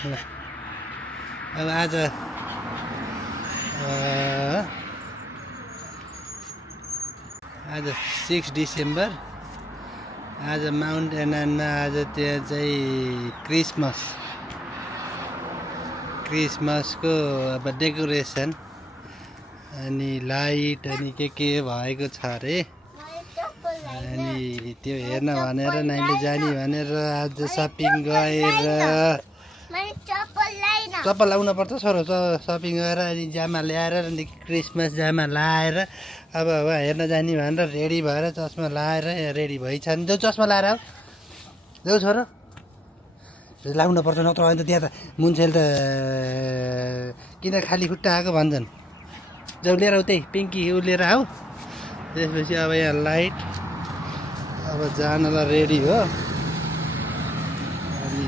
अब आज आज 6 डिसेम्बर आज माउन्ट एनानमा आज त्यहाँ चाहिँ क्रिसमसको अब डेकोरेसन अनि लाइट अनि के भएको छ अरे अनि त्यो हेर्न भनेर नाइले जाने भनेर आज सपिङ गएर चप्पल लाउन पर्छ छोरो सपिङ गरेर अनि जामा ल्याएर अनि क्रिसमस जामा लाएर अब हेर्न जाने भनेर रेडी भएर चस्मा लाएर रेडी भइछन् जो चस्मा लाएर आऊ जाऊ छोरो लाउन पर्छ नत्र अन्त त्यहाँ त मुन्छेल त किन खाली खुट्टा आएको भन्छन् जाऊ लिएर आऊ त्यही पिङ्की उ लिएर आऊ त्यसपछि अब यहाँ लाइट अब जानलाई रेडी हो अनि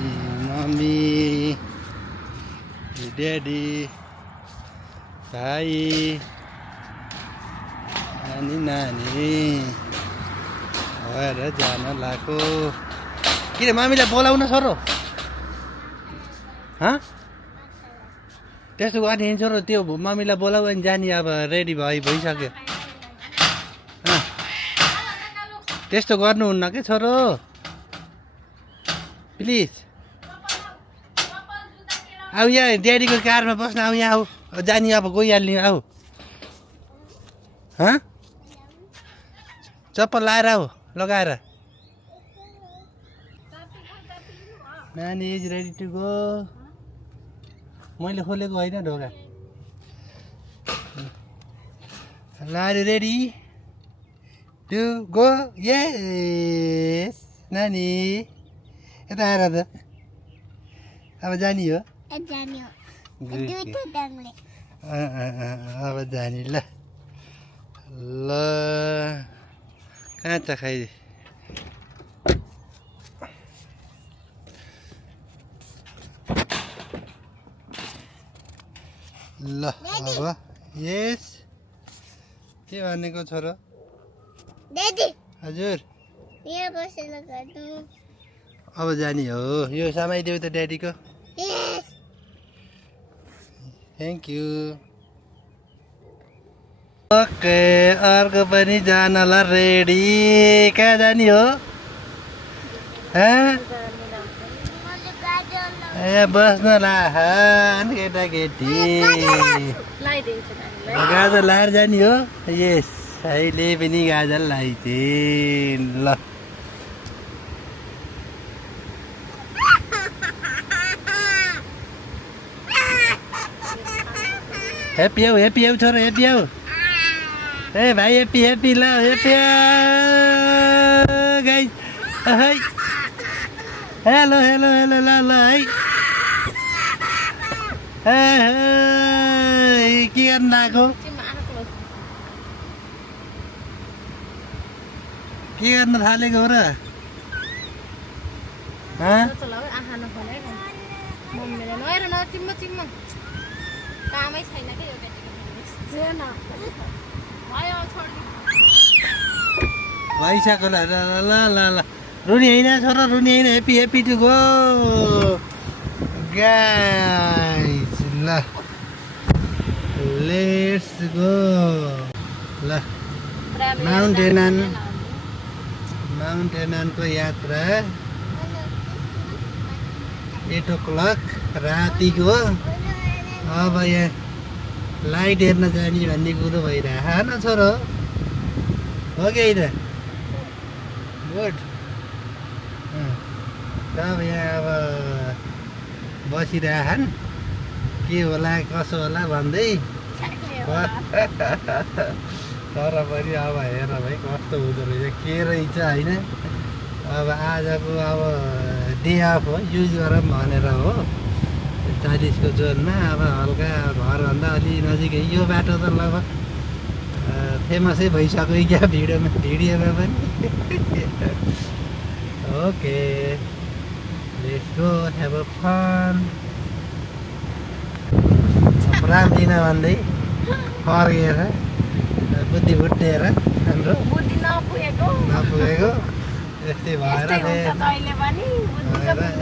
मम्मी ड्याडी भाइ अनि नानी भएर जान लाग्यो किन मम्मीलाई बोलाउन छोरो त्यस्तो गर्ने छोरो त्यो मम्मीलाई बोलाऊ अनि जाने अब रेडी भइसक्यो त्यस्तो गर्नुहुन्न के छोरो प्लिज अब यहाँ ड्याडीको कारमा बस्न आऊ यहाँ आऊ जाने अब गइहाल्ने आऊ चप्पल लाएर आऊ लगाएर नानी इज रेडी टु गो मैले खोलेको होइन ढोका लारी रेडी टु गो यस नानी यता आएर त अब जाने हो अब जाने ल कहाँ छ खाइ ल अब यस के भनेको छोरो हजुर अब जाने हो यो समाइदेऊ त ड्याडीको थ्याङ्क यू ओके अर्को पनि जानलाई रेडी कहाँ जाने हो ए बस्न लाहान केटाकेटी गाजर लाएर जाने हो यस अहिले पनि गाजर लगाइदिन् ल हेप्पी आऊ छोरो हेप्पी आऊ ए भाइ हेप्पी ल हेप्पी गाइस है हेलो ल है के गर्न आएको के गर्न थालेको हो र भइसक्यो ल रुनी होइन छोरा रुनी होइन हेप्पी टु गो गाइस ल लेट्स गो ल माउन्ट एनानको यात्रा 8 o'clock रातिको अब यहाँ लाइट हेर्न जाने भन्ने कुरो भइरह न छोरो हो कि होइन गुड अब यहाँ अब बसिरहन् के होला कसो होला भन्दै तर पनि अब हेर भाइ कस्तो हुँदो रहेछ के रहेछ होइन अब आजको अब डे अफ हो युज गरौँ भनेर हो 40को जोनमा अब हल्का घरभन्दा अलि नजिकै यो बाटो त लगभग फेमसै भइसक्यो क्या भिडियोमा पनि okay let's go have a fun राम दिन भन्दै फर्केर बुद्धि भुटेर हाम्रो बुद्धि नपुगेको यस्तै भएर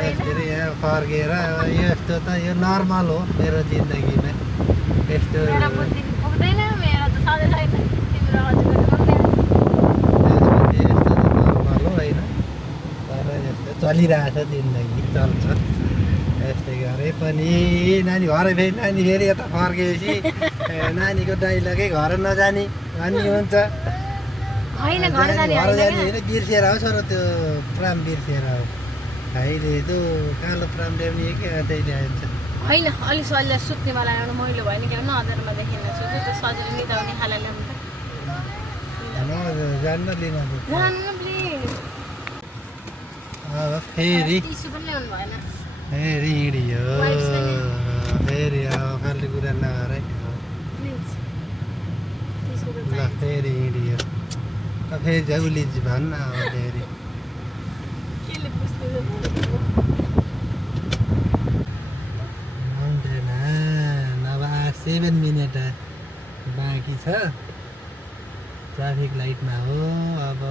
यसरी यहाँ फर्केर यस्तो त यो नर्मल हो मेरो जिन्दगीमा यस्तो नर्मल हो होइन तर यस्तो चलिरहेछ जिन्दगी चल्छ यस्तै गरे पनि नानी घरै फेरि नानी फेरि यता फर्केपछि नानीको डाइलगै घर नजाने भन्ने हुन्छ घर जाने होइन बिर्सिएर हो छोरो त्यो प्राम बिर्सिएर हो भाइले त्यो कालो प्राम ल्याउने कि त्यही ल्याइन्छ होइन अलिक सजिलो सुत्ने बेला एउटा मैलो भयो नि क्या नजरमा देखिन त्यो सजिलो निदाउने खाला ल्याउनु त जान्न लिन जानु प्लिज अब फेरि टिसु पनि ल्याउनु भएन फेरि हिँडियो फेरि अब फाल्टो कुरा नगर है प्लिज टिसु ल फेरि हिँडियो फेरि चाहिँ उसले भन्न अब फेरि केले पुस्ने माउन्टेन अब 7 मिनट बाँकी छ ट्राफिक लाइटमा हो अब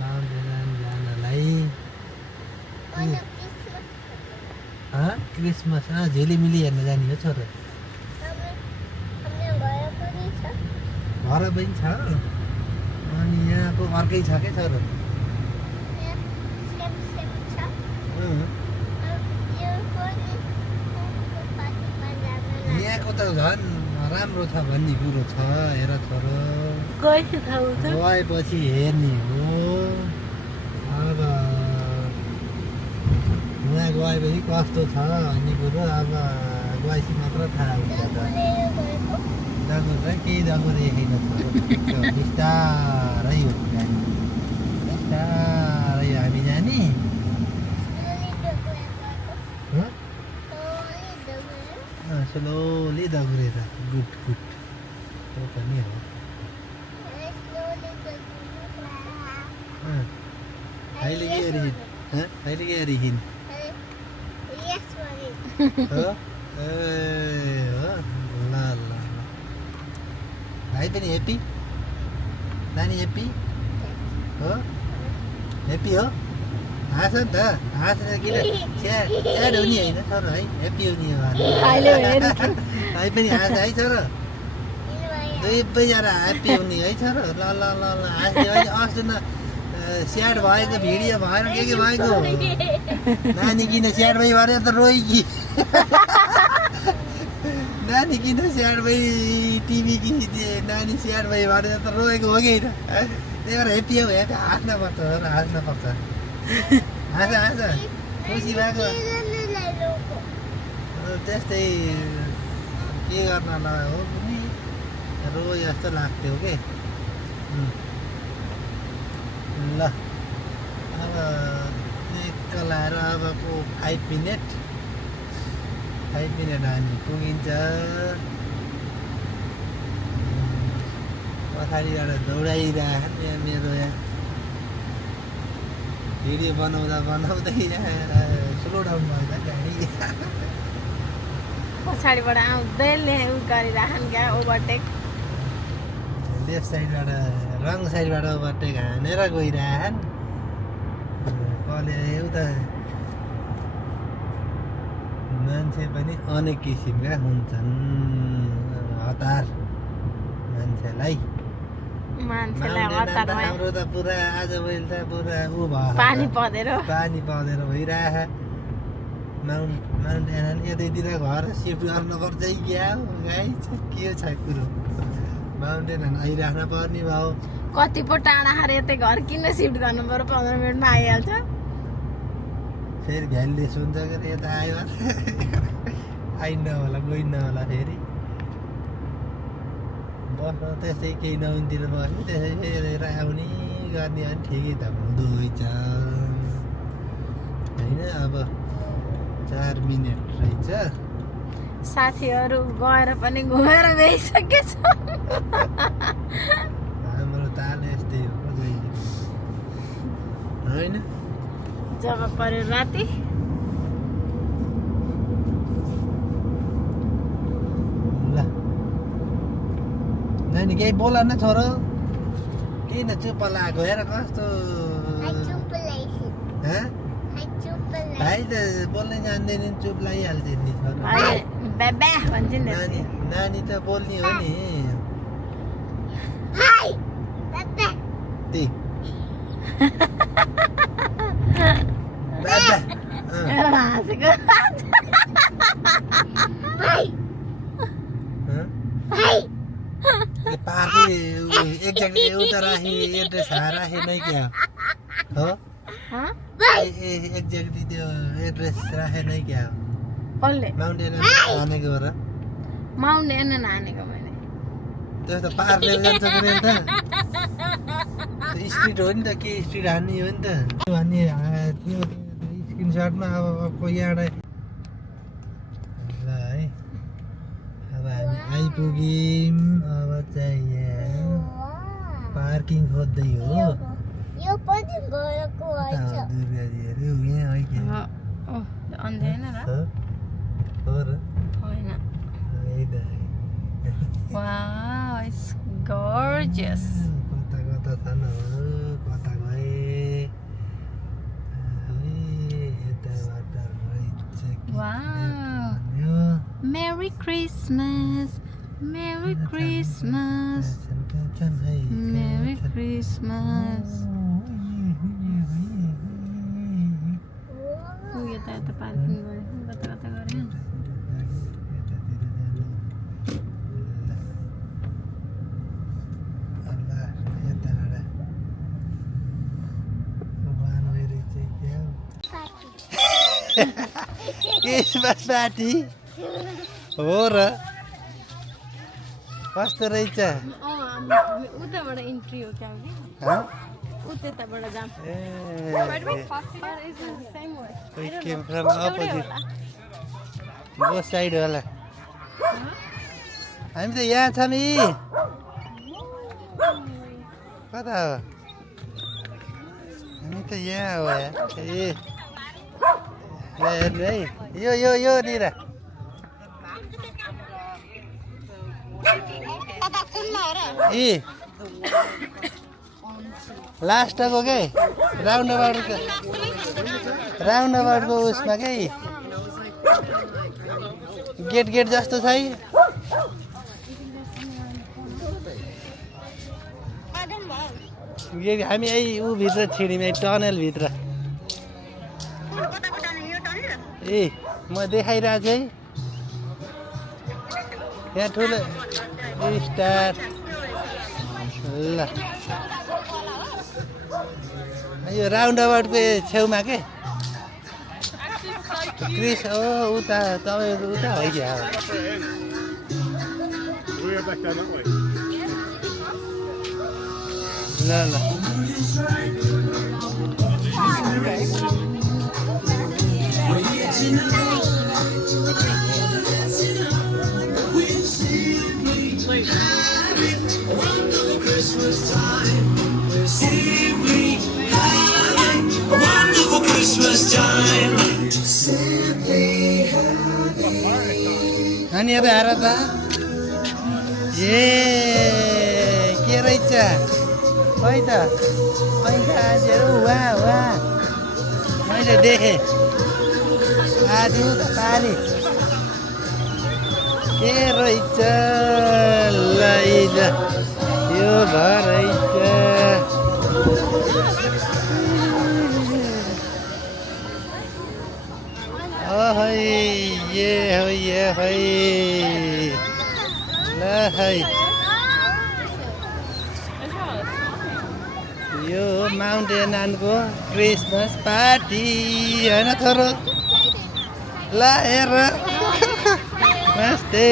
माउन्टेन जानलाई क्रिसमस झिलिमिली हेर्न जाने हो छोरो घर पनि छ अनि यहाँको अर्कै छ क्या छोरो यहाँको त झन् राम्रो छ भन्ने कुरो छ हेर छोरो गएपछि हेर्ने हो अब यहाँ गएपछि कस्तो छ भन्ने कुरो अब गएपछि मात्र थाहा हुन्छ त जानु चाहिँ केही जानु देखेन छोरो बिस्तारै हो जाने बिस्तारै हामी जाने स्लोली दगुरेर गुड गुड त्यो पनि हो अहिले के गरिहिन् अहिले के गरिहिन् हो ए हो ल ल भाइ पनि ह्याप्पी नानी ह्याप्पी हो ह्याप्पी हो हाँस नि त हाँसेर किन स्याड हुने होइन छोरो है ह्याप्पी हुने हो भाइ पनि हाँस है छोरो दुईजना ह्याप्पी हुने है छोरो ल ल ल ल हाँस्ने है अस्ति न स्याड भएको भिडियो भएर के भएको नानी किन स्याड भइ भनेर त रोइ कि नानी किन स्याड भइ टिभी कि नानी स्याड भइ भनेर त रोएको हो कि होइन त्यही भएर ह्याप्पी हो यहाँ हाँस्नुपर्छ हाँस्नुपर्छ हाँस हाँस खुसी भएको त्यस्तै के गर्न ल हो पनि रोए जस्तो लाग्थ्यो के ल अब एक लाएर अबको 5 मिनट हामी पुगिन्छ पछाडिबाट दौडाइरहेको मेरो यहाँ भिडियो बनाउँदै स्लो डाउन भयो गाडी पछाडिबाट आउँदै उ गरिराखन् क्या ओभरटेक लेफ्ट साइडबाट रङ साइडबाट ओभरटेक हानेर गइरहन् कसले एउटा मान्छे पनि अनेक किसिमका हुन्छन् हतार मान्छेलाई हाम्रो त पुरा आजभोलि त पुरा ऊ भयो पानी परेर भइरह माउन्टेन यतैतिर घर सिफ्ट गर्नुपर्छ क्या हो गाइस के छ कुरो माउन्टेन आइराख्न पर्ने भयो कति पो टाढा हारे यतै घर किन सिफ्ट गर्नु पर्यो 15 मिनटमा आइहाल्छ फेरि भ्याललेस हुन्छ के यता आयो आइन्न होला गइन्न होला फेरि बस्न त्यस्तै केही नहुन्तिर बस्ने त्यसै हेरेर आउने गर्ने अनि ठिकै त हुँदो रहेछ होइन अब 4 मिनट रहेछ साथीहरू गएर पनि घुमेर भइसकेछ हाम्रो ताल यस्तै हो होइन जब पर्यो राति ल नानी केही बोल न छोरो किन चुप लागेको हेर कस्तो भाइ त बोल्नै जान्दैन चुप लागिहाल्छ नि बेबे भन्छ नि नानी नानी त बोल्ने हो नि त्यही हाँसेको पार्टी एक्ज्याक्ट एउटा राखे एड्रेस राखे नै क्या हो एक्ज्याक्टली त्यो एड्रेस राखे नै क्या हो कसले माउन्टेन हानेको हो र माउन्टेन हानेको मैले त्यो त पार्कले जान्छ कि नि त स्ट्रिट हो नि त के स्ट्रिट हान्ने हो नि त भन्ने त्यो स्क्रिनसटमा अब यहाँबाट ल है अब हामी आइपुग्यौँ अब चाहिँ यहाँ पार्किङ खोज्दै हो दुर्गाजीहरू यहाँ है के अन्धेन र हो र होइन है त Wow, it's gorgeous. कता कता छन् हो कता गए यताबाट रहेछ Wow. Merry Christmas. Merry Christmas. Merry Christmas. यता यता पार्किङ गरे कता कता गरे क्रिसमस पार्टी हो र कस्तो रहेछ उताबाट इन्ट्री हो क्या उताबाट जाम came from opposite both side होला हामी त यहाँ छौँ नि कता हो हामी त यहाँ हो यार हेर्नु है यो निर ए लास्टको के राउन्ड अबाउटको उसमा के गेट जस्तो छ है हामी यही भित्र छिर्यौँ टनलभित्र ए म देखाइरहेको छु है यहाँ ठुलो स्टार ल यो राउन्ड अबाउटको छेउमा के क्रिस हो उता तपाईँको उता हो क्या ल ल नानीहरू आएर त ए के रहेछ खै त पैसाहरू वा मैले देखेँ आज त पानी के रहेछ ल यो घर रहेछ ये है ल है यो माउन्टेनको क्रिसमस पार्टी होइन छोरो ल हेर नमस्ते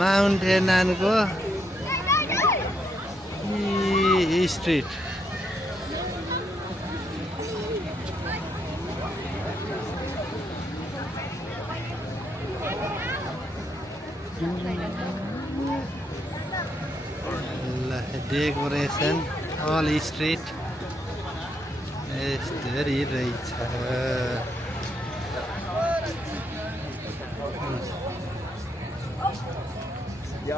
माउन्टेनको स्ट्रिट डेकोरेसन अल स्ट्रिट यस्तरी रहेछ ल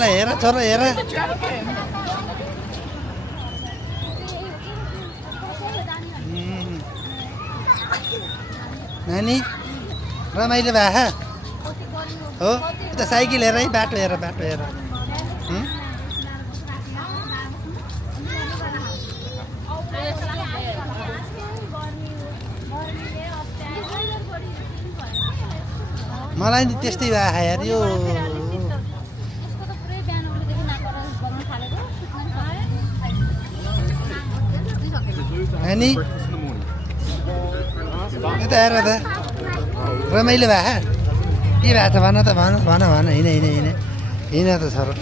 ल हेर छोरो हेर नानी रमाइलो भए हो त साइकल हेर है बाटो हेर मलाई नि त्यस्तै भए यार यो नानी यता हेर त रमाइलो भए के भएको छ भन त भन हिँड त छोरो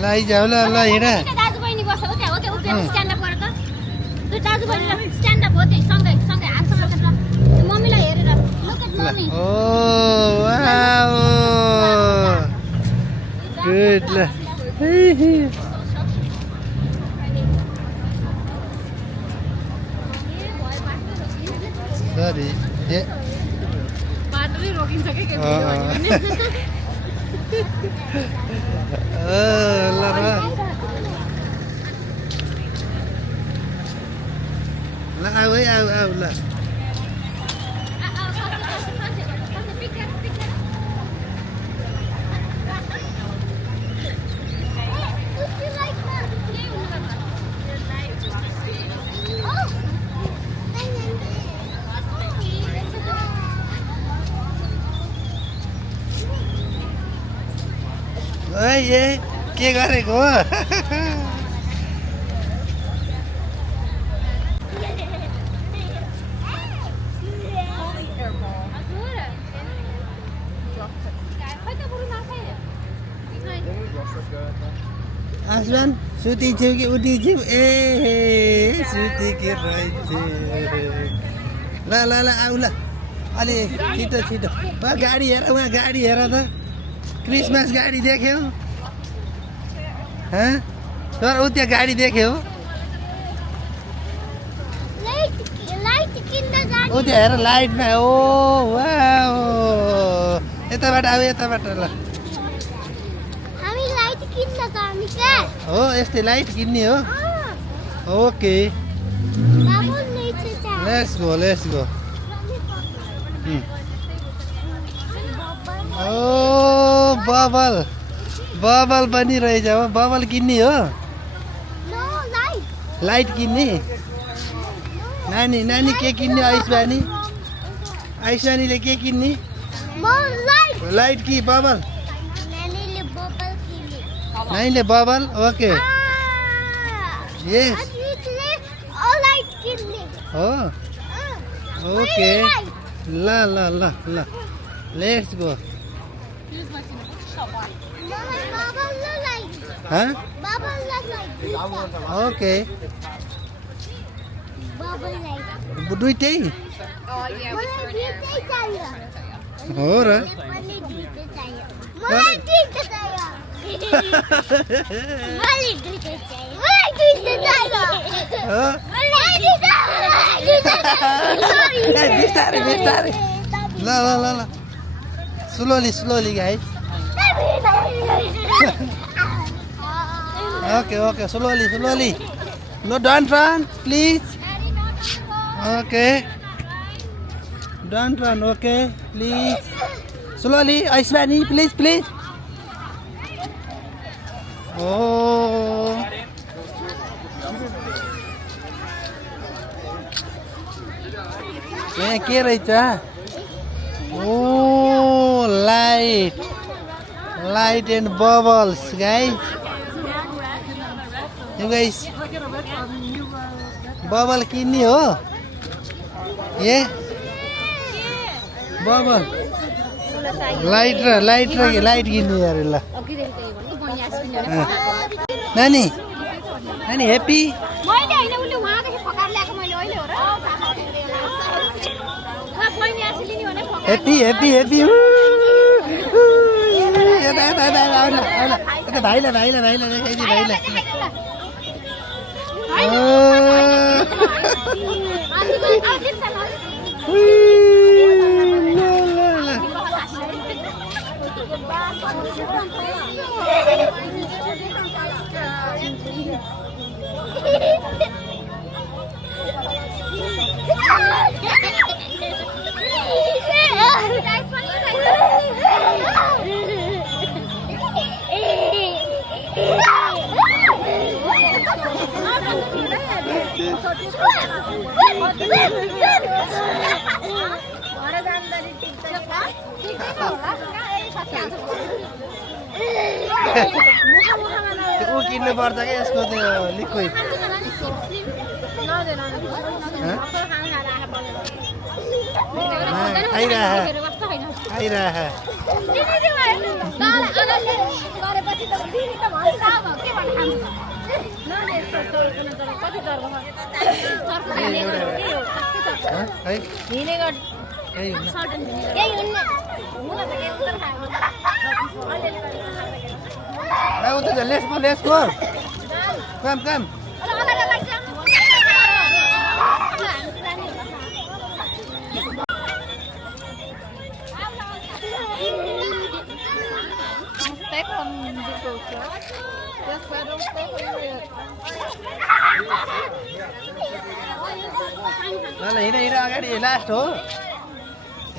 ल आइजाऊ ल हिँड ओ वाओ गुड ल सरी बाटोले रोकिन्छ के ल ल आऊ है आऊ ल ए के गरेको हो आसमान सुतिछौ कि उठिछौ ए सुतेकी रहेछौ ल ल ल आऊ ल अलि छिटो वहाँ गाडी हेर त क्रिसमस गाडी देख्यौ तर ऊ त्यो गाडी देख्यौ ऊ त्यो हेर लाइटमा ओ वाओ यताबाट आऊ यताबाट ल हो यस्तै लाइट किन्ने हो ओके लेट्स गो ओ बबल पनि रहेछ हो बबल किन्ने हो लाइट किन्ने नानी के किन्ने आइसवानीले के किन्ने लाइट कि बबल नानीले बबल ओके यस हो ओके ल लेट्स गो ओके दुइटै हो र बिस्तारै ल slowly guys okay slowly no don't run please okay don't run okay please slowly Aishwani please oh यहाँ के रहेछ oh light and bubbles guys you guys bubble किन्ने हो ये bubble लाइट किन्ने यार ल नानी अनि हेप्पी मैले हैन उले उहाँदेखि फकाएर ल्याएको मैले अहिले हो र बहिनी आसी लिने भने फकाएर हेप्पी हेप्पी हेप्पी यता यता यता आउला आउला यता भाइला भाइला भाइला देखाइदिए भाइला ऊ किन्नु पर्छ क्या यसको त्यो liquid आइरह Let's go. Come, come. ल हिँड हिँड अगाडि लास्ट हो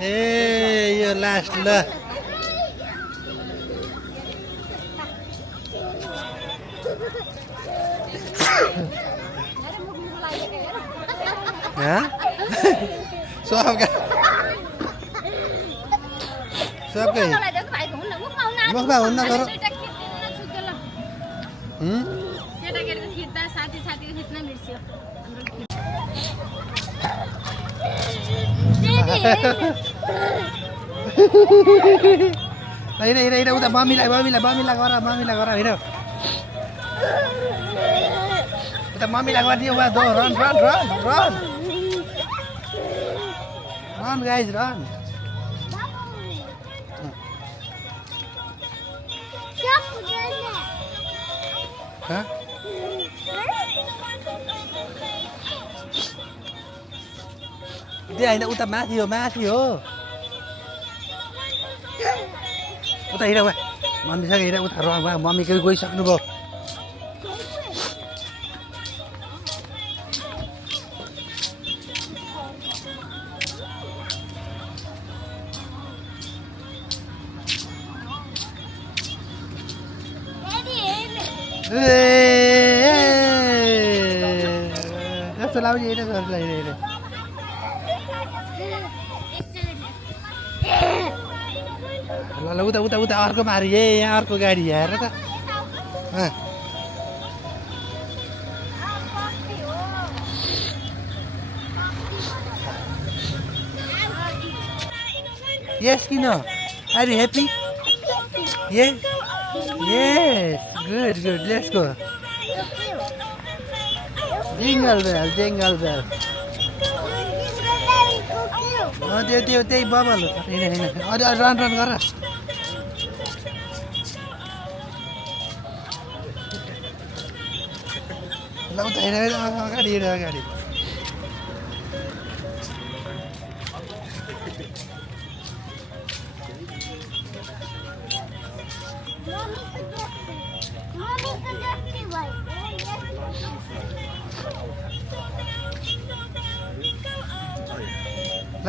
ए यो लास्ट ल सबकै मुखमा हुन्न गरौँ केटाकेटीको खिच्दा साथीको खिच्न बिर्स्यो हिँड हिँड हिँड उता मम्मीलाई गर हिँड उता मम्मीलाई गरिदियो वा दो run run run run run guys run त्यो होइन उता माथि हो उता हिँड वा मम्मीसँग हिँड उता र मम्मी गइसक्नु भयो कस्तो लाउने हेर सरलाई हेर ल उता उता उता अर्को मारि यहाँ अर्को गाडी हेर त यस किन are you happy yes yes good good let's go jingle bell त्यो त्यही बबल हो हिँड हिँड अझ रन गर ल उता हिँड अगाडि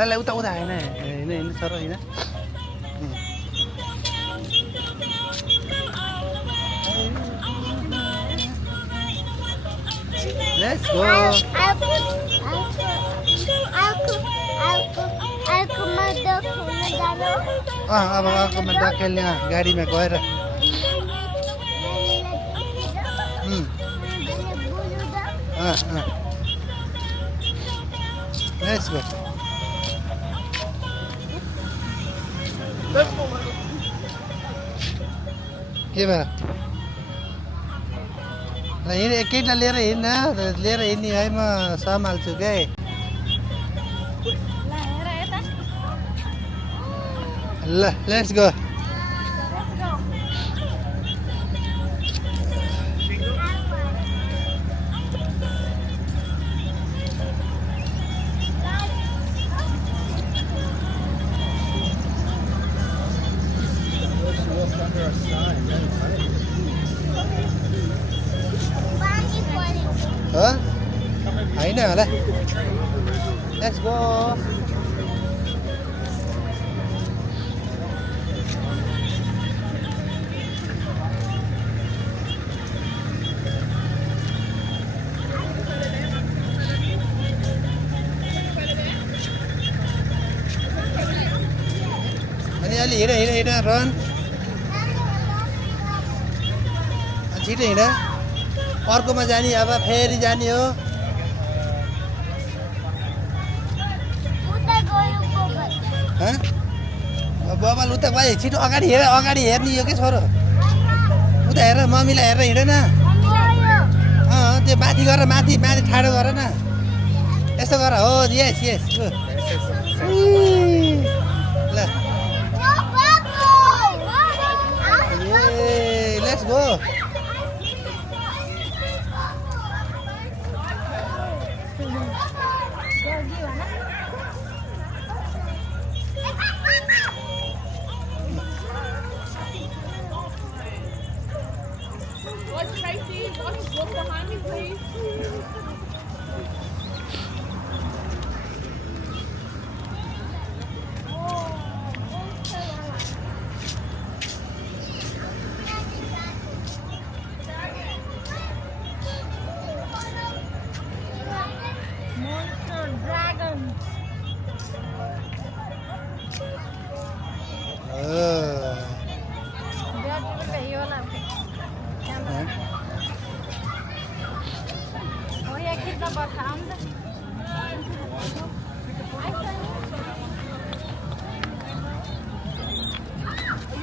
ल उता होइन सर होइन Let's go. अब अर्कोमा डकेल्ने गाडीमा गएर Let's go. के भयो ल हिँड केटा लिएर हिँड्न लिएर हिँड्ने है म सम्हाल्छु के ल हेर यता ल लेट्स गो हो होइन होला लेट्स गो अनि अलि हिँड हिँड हिँड रन छिटो हिँड अर्कोमा जाने अब फेरि जाने हो बबल उता गयो छिटो अगाडि हेर्ने यो के छोरो उता हेर मम्मीलाई हेरेर हिँड न त्यो माथि गर माथि ठाडो गर न यस्तो गर हो यस यस ल let's go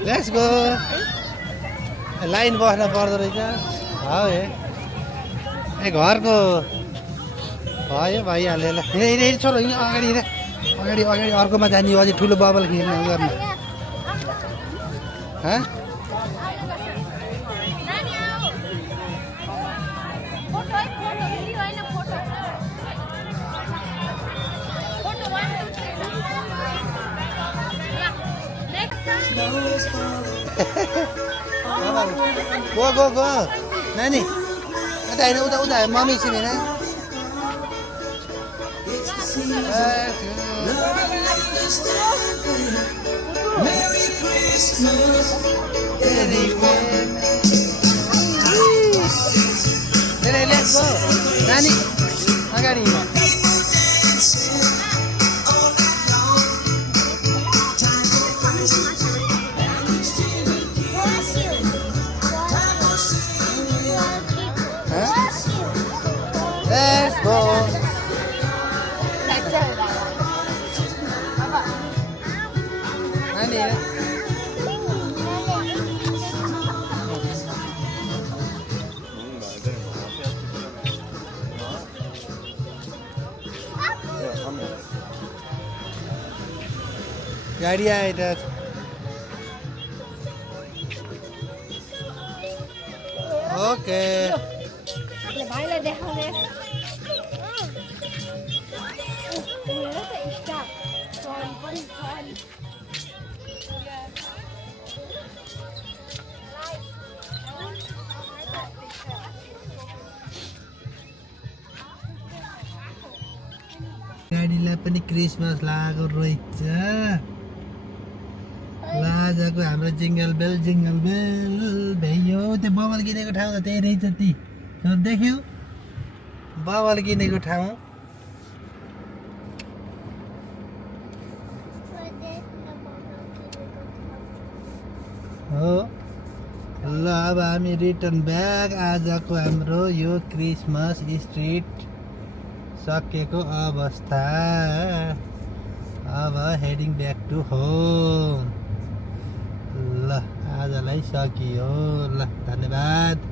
let's go line बस्न पर्दो रहेछ हो ए घरको भयो भइहाल्यो ल हिँड छोरो हिँड अगाडि हिँड अगाडि अगाडि अर्कोमा जाने अझै ठुलो बबल खेल्न गर्नु गो गो गो नानी उता होइन उता उता मम्मी छिमेन नानी अगाडि Let's go. Nani? गाडी आयो त ओके भाइलाई देखाउने गाडीलाई पनि क्रिसमस लागेको रहेछ लाजको हाम्रो जिङ्गल बेल भ्याइयो त्यो बबल किनेको ठाउँ त त्यही रहेछ ती देख्यौ बबल किनेको ठाउँ हो ल अब हामी रिटर्न ब्याक आजको हाम्रो यो क्रिसमस स्ट्रिट सकेको अवस्था अब हेडिङ ब्याक टु होम ल आजलाई सकियो ल धन्यवाद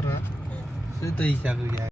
और सुतइसक्यो यार